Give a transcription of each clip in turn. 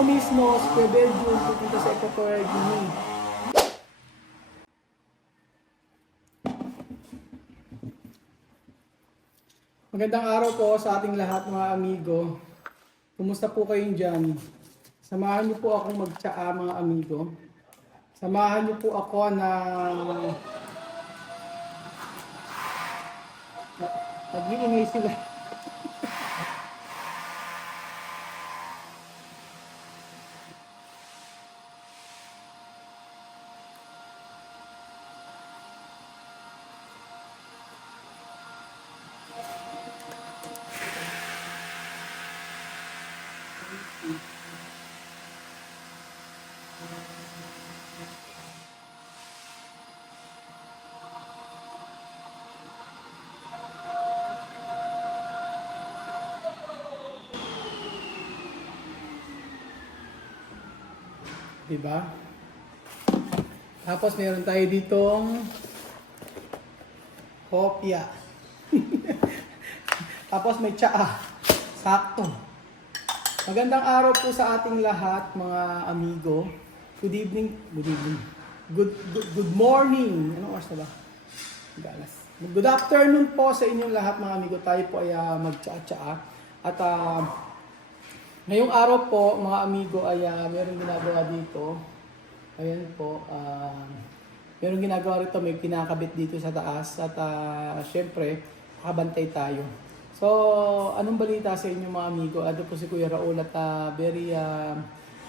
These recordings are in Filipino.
Ako mismo, si Kuya Belgium, pupunta sa Equatorial Guinea. Magandang araw po sa ating lahat mga amigo. Kumusta po kayong dyan? Samahan niyo po akong magtsaa mga amigo. Samahan niyo po ako na nag-iingay sila. Diba? Tapos meron tayo ditong kopya. Tapos may tsaa. Sakto. Magandang araw po sa ating lahat mga amigo. Good evening. Good morning. Anong oras na ba? Galas. Good afternoon po sa inyong lahat mga amigo. Tayo po ay mag-tsaa-tsaa. At ngayong araw po, mga amigo, ay meron ginagawa dito. Ayan po. Meron ginagawa rito, may kinakabit dito sa taas. At syempre, makabantay tayo. So, anong balita sa inyo mga amigo? Ano po si Kuya Raul at very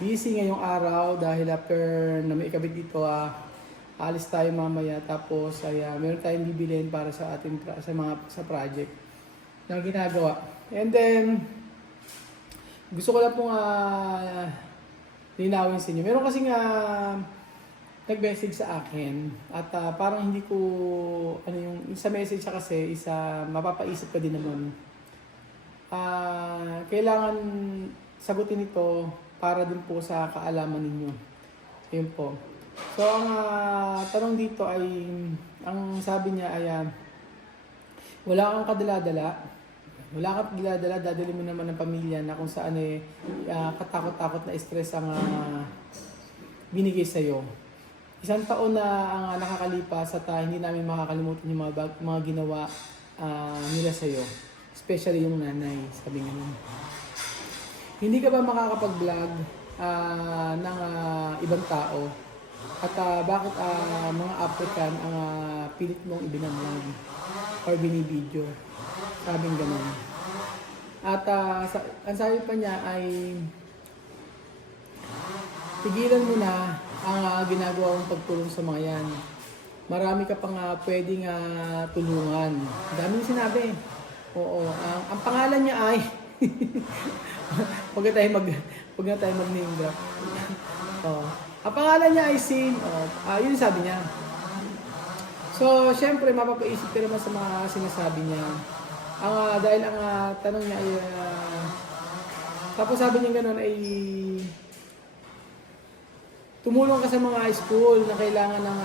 busy ngayong araw dahil after na may ikabit dito, alis tayo mamaya. Tapos, meron tayong bibilhin para sa ating sa project na ginagawa. And then, gusto ko lang pong linawin sa inyo. Meron kasing nag-message sa akin at parang hindi ko, yung sa message siya kasi, mapapaisip ka din naman. Kailangan sagutin ito para din po sa kaalaman ninyo. Ayun po. So, ang tanong dito ay, ang sabi niya ay, wala kang kadala-dala. Wala kang dala-dala, dadali mo naman ng pamilya na kung saan katakot-takot na stress ang binigay sa'yo. Isang taon na ang nakakalipas at hindi namin makakalimutan yung mga ginawa nila sa'yo. Especially yung nanay, sabi nga nun. Hindi ka ba makakapag-vlog ng ibang tao? At bakit mga African ang pilit mong ibinavlog or binibideo? Sabing ganun. At ang sabi pa niya ay tigilan mo na ang ginagawa mong pagtulong sa mga yan. Marami ka pang pwedeng tulungan. Daming sinabi. Oo. Ang pangalan niya ay huwag na tayo mag-name drop. Oo. Ang pangalan niya ay Sin. Yun sabi niya. So, syempre, mapapaisip ka naman sa mga sinasabi niya. Dahil ang tanong niya ay, tapos sabi niya gano'n ay, tumulong ka sa mga school na kailangan ng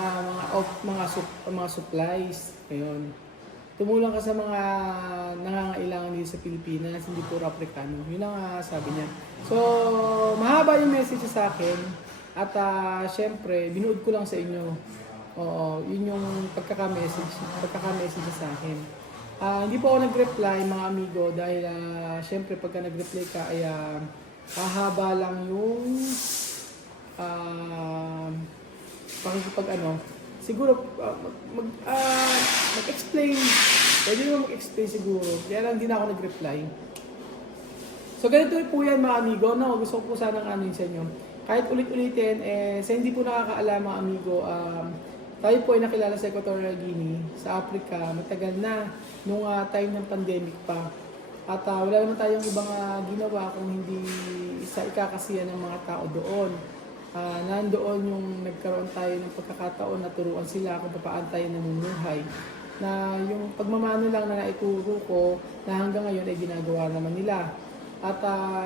mga supplies. Ayun. Tumulong ka sa mga nangangailangan dito sa Pilipinas, hindi puro Afrikano. Yun ang sabi niya. So, mahaba yung message sa akin. At syempre, binuod ko lang sa inyo. Oo, yun yung pagkaka-message sa akin. Hindi po ako nag-reply mga amigo dahil syempre pagka nag-reply ka ay hahaba lang yung siguro mag-explain. Pwede naman mag-explain siguro. Kaya lang hindi na ako nag-reply. So ganito po yan mga amigo. No? Gusto ko po sanang sa inyo. Kahit ulit-ulitin, sa hindi po nakakaalam mga amigo, tayo po ay nakilala sa Equatorial Guinea, sa Africa, matagal na, nung time ng pandemic pa. At wala naman tayong ibang ginawa kung hindi sa ikakasiya ng mga tao doon. Nandoon yung nagkaroon tayo ng pagkakataon na turuan sila kung paano tayo namumuhay. Na yung pagmamano lang na naituro ko na hanggang ngayon ay ginagawa naman nila. At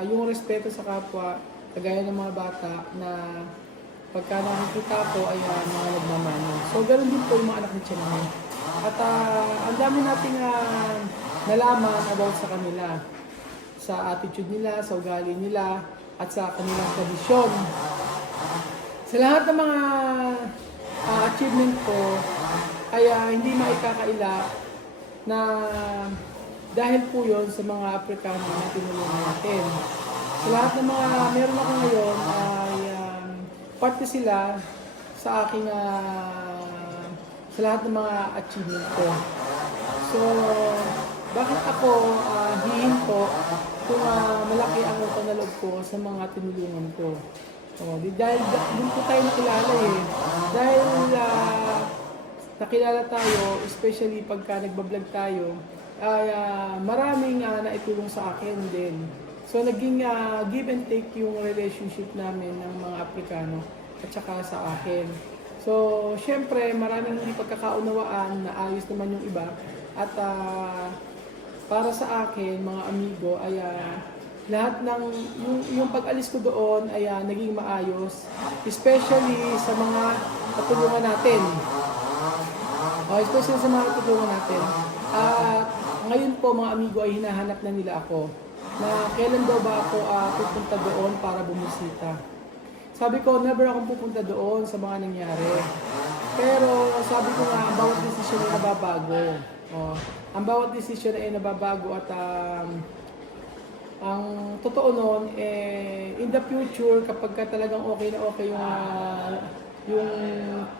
yung respeto sa kapwa, kagaya ng mga bata na pagka nakikita ko ay mga nagmamano. So, ganoon din po yung mga anak ni Chanay. At ang dami nating nalaman about sa kanila. Sa attitude nila, sa ugali nila. at sa kanilang tradisyon. Sa lahat ng mga achievement ko ay hindi maikakaila na dahil po yon sa mga Afrikano na tinulungan natin. Sa lahat ng mga meron ako ngayon ay parte sila sa aking sa lahat ng mga achievement ko. So, bakit ako hihinto kung malaki ang utang na loob ko sa mga tinulungan ko? Dahil doon po tayo nakilala eh. Dahil nakilala tayo, especially pagka nagbablog tayo, ay maraming naitulong sa akin din. So naging give and take yung relationship namin ng mga Afrikano at saka sa akin. So syempre maraming hindi pagkakaunawaan na ayos naman yung iba. At para sa akin, mga amigo, ay lahat ng yung pag-alis ko doon ay naging maayos, especially sa mga katulungan natin. Especially sa mga katulungan natin. At ngayon po mga amigo ay hinahanap na nila ako na kailan daw ba ako pupunta doon para bumisita. Sabi ko, never akong pupunta doon sa mga nangyari. Pero sabi ko nga, ang bawat desisyon ay nababago. Ang bawat desisyon ay nababago at ang totoo noon, in the future, kapag ka talagang okay na okay yung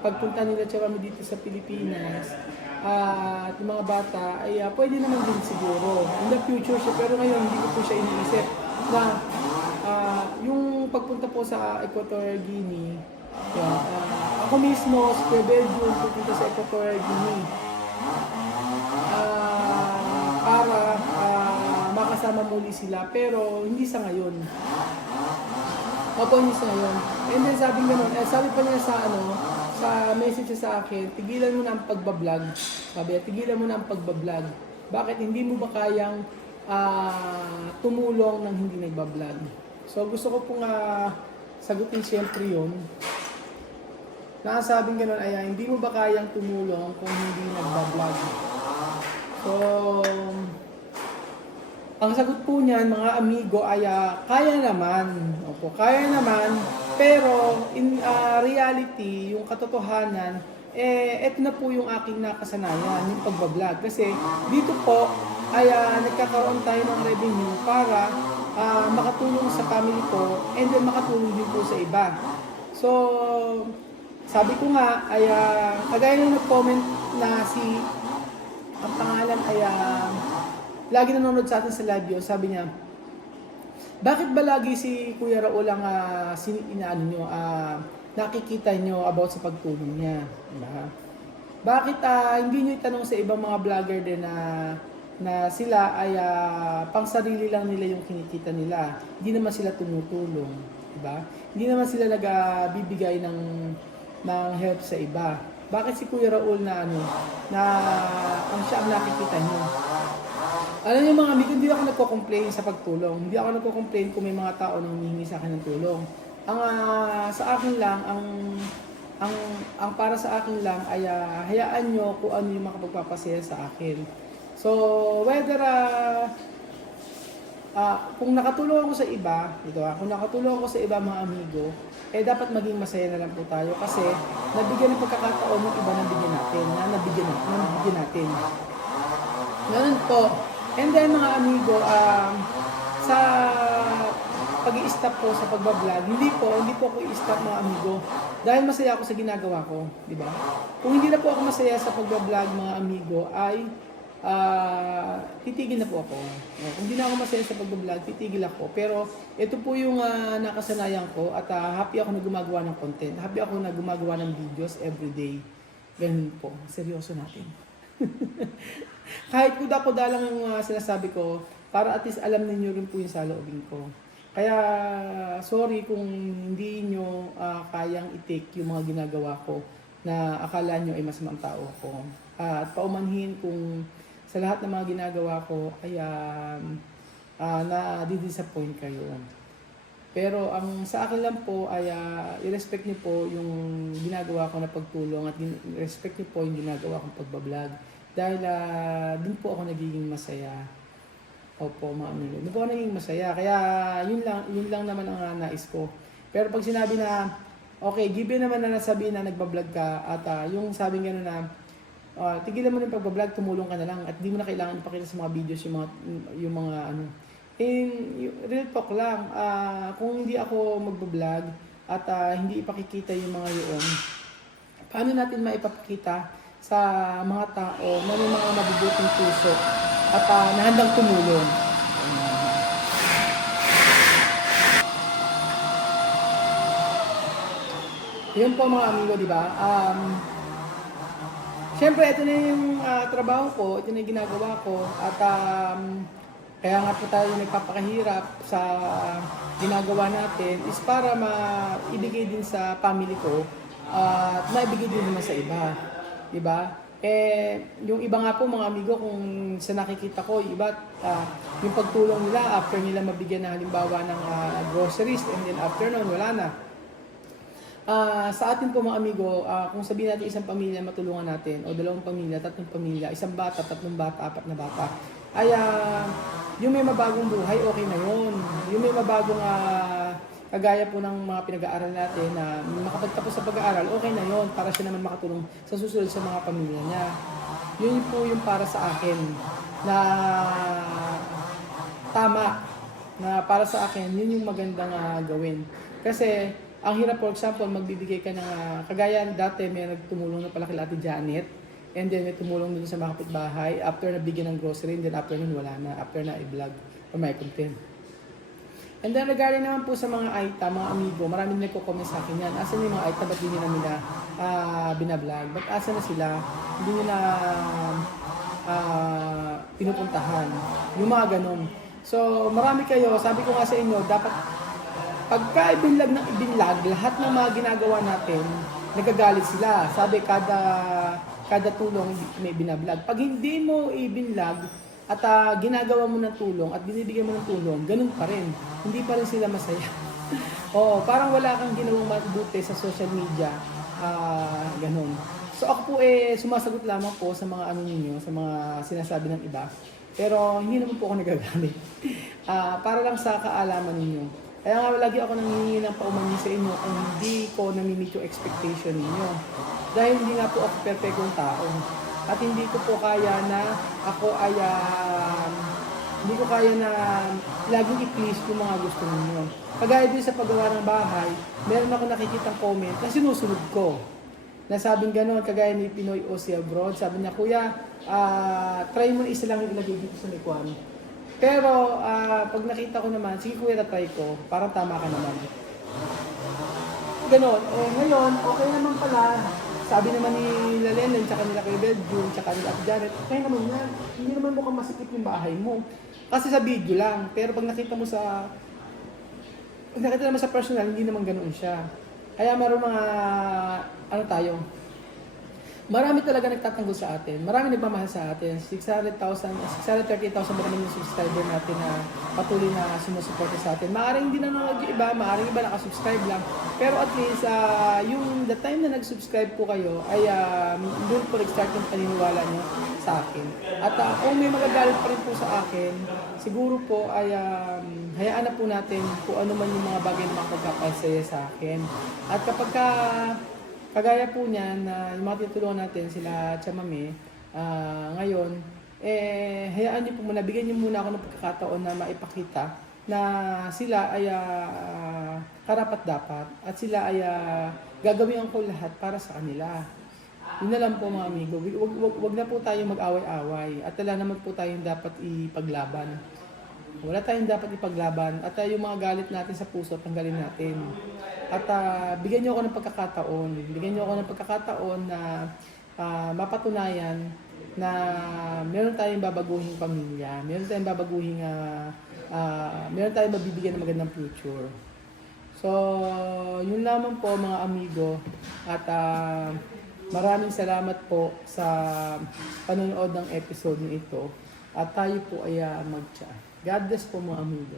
pagpunta nila Chawami dito sa Pilipinas, at yung mga bata, ay pwede naman din siguro. In the future siya, pero ngayon hindi ko po siya iniisip na yung pagpunta po sa Equatorial Guinea, ako mismo, sa Belgium, pupunta sa Equatorial Guinea, para makasama muli sila, pero hindi sa ngayon. Opo, hindi sa ngayon. And then sabi pa niya sa message sa akin, tigilan mo na ang pagbablog. Sabi niya, tigilan mo na ang pagbablog. Bakit hindi mo ba kayang tumulong ng hindi nagbablog? So gusto ko pong sagutin siyempre yun. Nakasabing gano'n ay hindi mo ba kayang tumulong kung hindi nagbablog? So, ang sagot po niyan, mga amigo, ay kaya naman. Opo, kaya naman. Pero in reality, yung katotohanan, eto na po yung aking nakasanayan, yung pagbablog. Kasi dito po ay nagkakaroon tayo ng revenue para makatulong sa family ko and then makatulong din po sa iba. So, sabi ko nga, ay kagaya nung nag-comment na ang pangalan ay lagi nanonood sa atin sa live yun, sabi niya, bakit ba lagi si Kuya Raul ang nakikita nyo about sa pagtulong niya? Diba? Bakit hindi nyo itanong sa ibang mga vlogger din na sila ay pang sarili lang nila yung kinikita nila. Hindi naman sila tumutulong. Diba? Hindi naman sila nagbibigay ng help sa iba. Bakit si Kuya Raul na ang siya ang nakikita nyo? Alam niyo mga amigo, hindi ako nagko-complain sa pagtulong. Hindi ako nagko-complain kung may mga tao nang humihingi sa akin ng tulong. Sa akin lang, ang para sa akin lang ay hayaan nyo kung ano yung makapagpapasaya sa akin. So, whether kung nakatulong ako sa iba, kung nakatulong ako sa iba mga amigo, dapat maging masaya na lang po tayo kasi nabigyan ng pagkakataon ng iba nabigyan natin. Ganun po. And then mga amigo, sa pag-i-stop po sa pagbablog, hindi po ako i-stop mga amigo dahil masaya ako sa ginagawa ko, di ba? Kung hindi na po ako masaya sa pagbablog mga amigo ay titigil na po ako. Kung hindi na ako masaya sa pagbablog, titigil ako. Pero ito po yung nakasanayan ko at happy ako na gumagawa ng content. Happy ako na gumagawa ng videos everyday. Ganun po. Seryoso natin. Kahit kuda-kuda lang yung sinasabi ko, para at least alam ninyo rin po yung saloobin ko. Kaya, sorry kung hindi nyo kayang i-take yung mga ginagawa ko na akala nyo ay masamang tao ko. At paumanhin kung sa lahat ng mga ginagawa ko ay na-disappoint kayo. Pero ang sa akin lang po ay i-respect niyo po yung ginagawa ko na pagtulong at i-respect niyo po yung ginagawa kong pagbablog. Dahil dun po ako nagiging masaya. Opo, mga amigo. Hindi po ako naging masaya. Kaya yun lang naman ang nais ko. Pero pag sinabi na, okay, given naman na nasabi na nagbablog ka at yung sabing gano'n na, tigilan mo ng pagbablog, tumulong ka na lang at di mo na kailangan ipakita sa mga videos yung mga ano. Real talk lang, kung hindi ako magbablog at hindi ipakikita yung mga yun, paano natin maipapakita sa mga tao na may mga mabubuting puso at na handang tumulong. Yun po mga amigo, di ba? Siyempre, ito na yung trabaho ko, ito na yung ginagawa ko at kaya nga po tayo nagpapakahirap sa ginagawa natin is para maibigay din sa family ko at maibigay din naman sa iba. Di ba? Yung iba nga po mga amigo, kung sa nakikita ko, iba, yung pagtulong nila after nila mabigyan na halimbawa ng groceries and then after nun, wala na. Sa atin po mga amigo, kung sabihin natin isang pamilya matulungan natin, o dalawang pamilya, tatlong pamilya, isang bata, tatlong bata, apat na bata, ay yung may mabagong buhay, okay na yun. Yung may mabagong kagaya po ng mga pinag-aaral natin na makapagtapos sa pag-aaral, okay na yon para siya naman makatulong sa susunod sa mga pamilya niya. Yun po yung para sa akin na tama, na para sa akin, yun yung magandang gawin. Kasi, ang hirap, for example, magbibigay ka ng, kagaya dati may nagtumulong na pala kay Ate Janet, and then may tumulong din sa mga kapitbahay, after nabigyan ng grocery, and then after nun wala na, after na i-vlog or may content. And then regarding naman po sa mga Aita, mga amigo, maraming nagko-comment sa akin yan. Asan yung mga Aita, ba't hindi nila binablog? Ba't asa na sila? Hindi nila pinupuntahan. Yung mga ganun. So marami kayo, sabi ko nga sa inyo, dapat pagka ibinlag ng ibinlag, lahat ng mga ginagawa natin, nagagalit sila. Sabi, kada tulong may binablog. Pag hindi mo ibinlag, at ginagawa mo ng tulong at binibigyan mo ng tulong, ganun pa rin. Hindi pa rin sila masaya. Parang wala kang ginawang mabuti sa social media. Ganun. So ako po sumasagot lamang po sa mga ano ninyo, sa mga sinasabi ng iba. Pero hindi naman po ako nagagalit. Para lang sa kaalaman ninyo. Kaya nga lagi ako nangingi ng paumanhin sa inyo kung hindi ko nami-meet yung expectation ninyo. Dahil hindi nga po ako perfectong tao. At hindi ko po kaya na ako ay hindi ko kaya na laging i-please yung mga gusto ninyo. Kagaya din sa paggawa ng bahay, meron ako nakikitang comment na sinusunod ko. Nasabing gano'n, kagaya ni Pinoy OC Abroad, sabi niya, Kuya, try mo isa lang yung ilagay dito sa likwan. Pero pag nakita ko naman, sige Kuya, try ko, parang tama ka naman. Ganon. Ngayon, okay naman pala. Sabi naman ni Lalen, tsaka nila kay Bedroom, tsaka nila Ate Janet, okay naman yan. Hindi naman mukhang masikip yung bahay mo. Kasi sa video lang. Pero pag nakita mo sa personal, hindi naman ganoon siya. Kaya meron mga, marami talaga nagtatanggol sa atin. Marami nagmamahal sa atin. 630,000 ba naman yung subscriber natin na patuloy na sumusuporta sa atin. Maaaring hindi na nanonood yung iba, maaaring iba nakasubscribe lang. Pero at least, yung the time na nag-subscribe po kayo, ay doon po nag-start yung paniniwala nyo sa akin. At kung may magagalit pa rin po sa akin, siguro po ay hayaan na po natin kung ano man yung mga bagay na makapagkapasaya sa akin. At kapag kagaya po niyan na yung mga tinutulungan natin sila Chamame, ngayon, hayaan niyo po muna, bigyan niyo muna ako ng pagkakataon na maipakita na sila ay karapat-dapat at sila ay gagawin ko lahat para sa kanila. Yun na lang po mga amigo, wag na po tayong mag-away-away at wala naman po tayong dapat ipaglaban. Wala tayong dapat ipaglaban at yung mga galit natin sa puso, tanggalin natin. At bigyan niyo ako ng pagkakataon. Bigyan niyo ako ng pagkakataon na mapatunayan na meron tayong babaguhing pamilya. Meron tayong babaguhing meron tayong mabibigyan ng magandang future. So, yun lamang po mga amigo. At maraming salamat po sa panonood ng episode nito. At tayo po ay mag-chat. God bless po mga amigo.